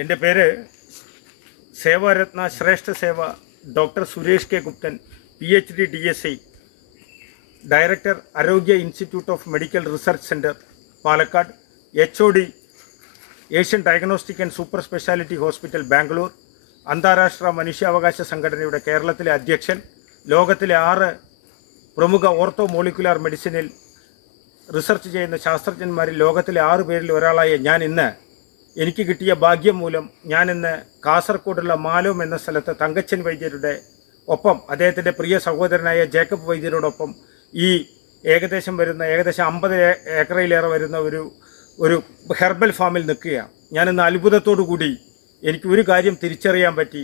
എൻ്റെ പേര് Sevaratna Shreshtha Seva doctor Suresh K Guptan PhD DSI director Arogya institute of medical research centre Palakkad HOD Asian diagnostic and super speciality hospital Bangalore അന്താരാഷ്ട്ര മനുഷ്യാവകാശ സംഘടനയുടെ കേരളത്തിലെ അധ്യക്ഷൻ ലോകത്തിലെ 6 പ്രമുഖ ഓർത്തോ മോളിക്കുലാർ മെഡിസിനിൽ റിസർച്ച് ചെയ്യുന്ന ശാസ്ത്രജ്ഞന്മാരിൽ ലോകത്തിലെ 6 പേരിൽ ഒരാളായ ഞാൻ ഇന്ന് എനിക്ക് കിട്ടിയ ഭാഗ്യം മൂലം ഞാനിന്ന് കാസർഗോഡുള്ള മാലോം എന്ന സ്ഥലത്ത് തങ്കച്ചൻ വൈദ്യരുടെ ഒപ്പം അദ്ദേഹത്തിൻ്റെ പ്രിയ സഹോദരനായ ജേക്കബ് വൈദ്യരോടൊപ്പം ഈ ഏകദേശം 50 ഏക്കറിലേറെ വരുന്ന ഒരു ഹെർബൽ ഫാമിൽ നിൽക്കുകയാണ്. ഞാനിന്ന് അത്ഭുതത്തോടു കൂടി എനിക്ക് ഒരു കാര്യം തിരിച്ചറിയാൻ പറ്റി.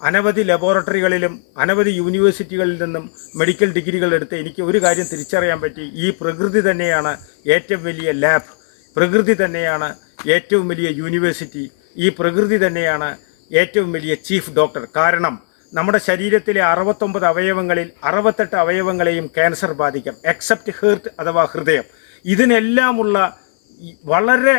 അനവധി ലബോറട്ടറികളിലും അനവധി യൂണിവേഴ്സിറ്റികളിൽ നിന്നും മെഡിക്കൽ ഡിഗ്രികൾ എടുത്ത് എനിക്ക് ഒരു കാര്യം തിരിച്ചറിയാൻ പറ്റി. ഈ പ്രകൃതി തന്നെയാണ് ഏറ്റവും വലിയ ലാബ്, പ്രകൃതി തന്നെയാണ് ഏറ്റവും വലിയ യൂണിവേഴ്സിറ്റി, ഈ പ്രകൃതി തന്നെയാണ് ഏറ്റവും വലിയ ചീഫ് ഡോക്ടർ. കാരണം നമ്മുടെ ശരീരത്തിലെ 69 അവയവങ്ങളിൽ 68 അവയവങ്ങളെയും ക്യാൻസർ ബാധിക്കാം, എക്സെപ്റ്റ് ഹേർട്ട് അഥവാ ഹൃദയം. ഇതിനെല്ലാമുള്ള വളരെ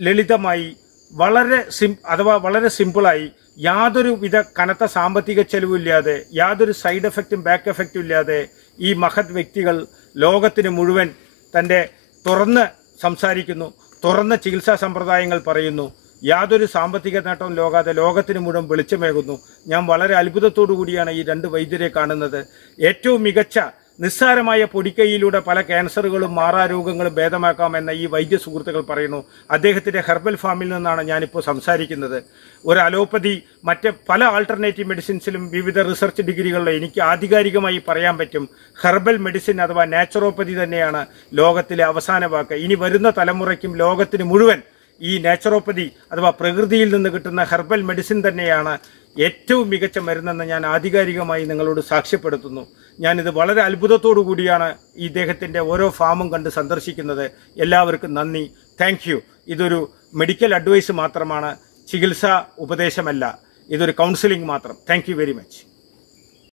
ലളിതമായി വളരെ സിമ്പിളായി യാതൊരു വിധ കനത്ത സാമ്പത്തിക ചെലവില്ലാതെ യാതൊരു സൈഡ് എഫക്റ്റും ബാക്ക് എഫക്റ്റും ഇല്ലാതെ ഈ മഹത് വ്യക്തികൾ ലോകത്തിന് മുഴുവൻ തൻ്റെ തുറന്ന് സംസാരിക്കുന്നു, തുറന്ന ചികിത്സാ സമ്പ്രദായങ്ങൾ പറയുന്നു, യാതൊരു സാമ്പത്തിക നേട്ടവും ലോകത്തിന് മുഴുവൻ വെളിച്ചമേകുന്നു. ഞാൻ വളരെ അത്ഭുതത്തോടു കൂടിയാണ് ഈ 2 വൈദ്യരെ കാണുന്നത്. ഏറ്റവും മികച്ച നിസ്സാരമായ പൊടിക്കൈയിലൂടെ പല ക്യാൻസറുകളും മാറാരോഗങ്ങളും ഭേദമാക്കാമെന്ന ഈ വൈദ്യ സുഹൃത്തുക്കൾ പറയുന്നു. അദ്ദേഹത്തിൻ്റെ ഹെർബൽ ഫാമിൽ നിന്നാണ് ഞാനിപ്പോൾ സംസാരിക്കുന്നത്. ഒരു അലോപ്പതി മറ്റ് പല ആൾട്ടർനേറ്റീവ് മെഡിസിൻസിലും വിവിധ റിസർച്ച് ഡിഗ്രികളിൽ എനിക്ക് ആധികാരികമായി പറയാൻ പറ്റും, ഹെർബൽ മെഡിസിൻ അഥവാ നാച്ചുറോപ്പതി തന്നെയാണ് ലോകത്തിലെ അവസാന വാക്ക്. ഇനി വരുന്ന തലമുറയ്ക്കും ലോകത്തിന് മുഴുവൻ ഈ നാച്ചുറോപ്പതി അഥവാ പ്രകൃതിയിൽ നിന്ന് കിട്ടുന്ന ഹെർബൽ മെഡിസിൻ തന്നെയാണ് ഏറ്റവും മികച്ച മരുന്നെന്ന് ഞാൻ ആധികാരികമായി നിങ്ങളോട് സാക്ഷ്യപ്പെടുത്തുന്നു. ഞാനിത് വളരെ അത്ഭുതത്തോടു കൂടിയാണ് ഇദ്ദേഹത്തിൻ്റെ ഓരോ ഫാമും കണ്ട് സന്ദർശിക്കുന്നത്. എല്ലാവർക്കും നന്ദി, താങ്ക് യു. ഇതൊരു മെഡിക്കൽ അഡ്വൈസ് മാത്രമാണ്, ചികിത്സാ ഉപദേശമല്ല, ഇതൊരു കൗൺസിലിംഗ് മാത്രം. Thank you very much.